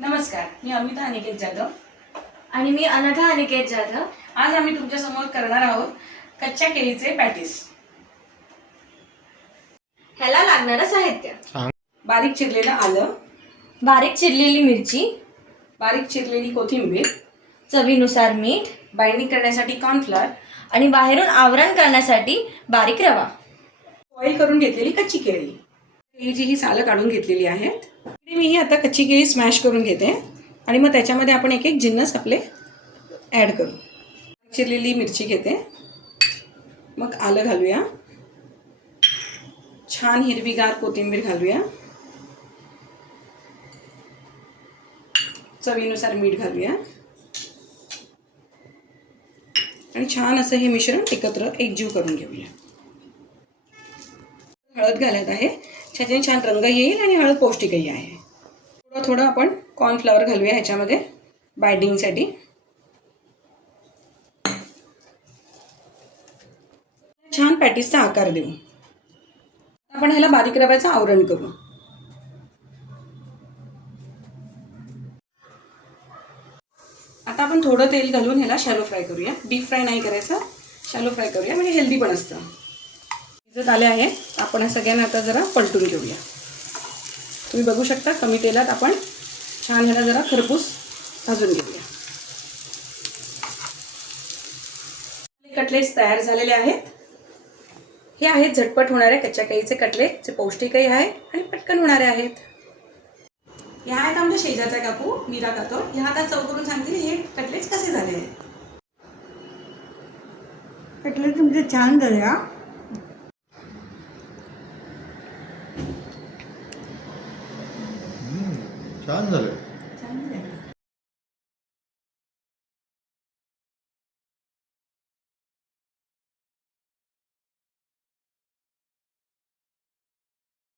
नमस्कार, मी अमिता अनिकेत जाधव आणि मी अनघा अनिकेत जाधव. आज आम्ही तुमच्या समोर करणार आहोत कच्च्या केळीचे पॅटीस. ह्याला लागणारं साहित्य: बारीक चिरलेलं आलं, बारीक चिरलेली मिरची, बारीक चिरलेली कोथिंबीर, चवीनुसार मीठ बाइंडिंग करण्यासाठी कॉर्नफ्लॉर आणि बाहेरून आवरण करण्यासाठी बारीक रवा. बॉईल करून घेतलेली कच्ची केळी. केळीची ही सालं काढून घेतलेली आहेत. मी ही आता कच्ची केळी स्मॅश करून घेते आणि मग त्याच्यामध्ये आपण एक एक जिन्नस आपले ॲड करू. चिरलेली मिरची घेते, मग आलं घालूया, छान हिरवीगार कोथिंबीर घालूया, चवीनुसार मीठ घालूया आणि छान असं हे मिश्रण एकत्र एकजीव करून घेऊया. हळद घालत आहे, त्याच्याने छान रंग येईल आणि हळद पौष्टिकही आहे. थोडं थोडं आपण कॉर्नफ्लॉवर घालूया ह्याच्यामध्ये बाइंडिंगसाठी. छान पॅटीसचा आकार देऊ. आपण ह्याला बारीक रव्याचं आवरण करू. आता आपण थोडं तेल घालून ह्याला शॅलो फ्राय करूया. डीप फ्राय नाही करायचं, शॅलो फ्राय करूया, म्हणजे हेल्दी पण असतं. भिजत आले आहे, आपण या सगळ्यांना आता जरा पलटून घेऊया. तुम्ही बघू शकता कमी तेलात आपण छान ह्याला जरा खरपूस भाजून घेऊया. कटलेट्स तयार झालेले आहेत. हे आहेत झटपट होणारे कच्च्या केळीचे कटलेट, जे पौष्टिकही आहेत आणि पटकन होणारे आहेत. ह्या आहेत आमच्या शेजारचा काकू मीरा कातो. ह्या आता चव करून सांगतील हे कटलेट्स कसे झाले आहेत. कटलेट तुमचे छान झाले. छान झालं.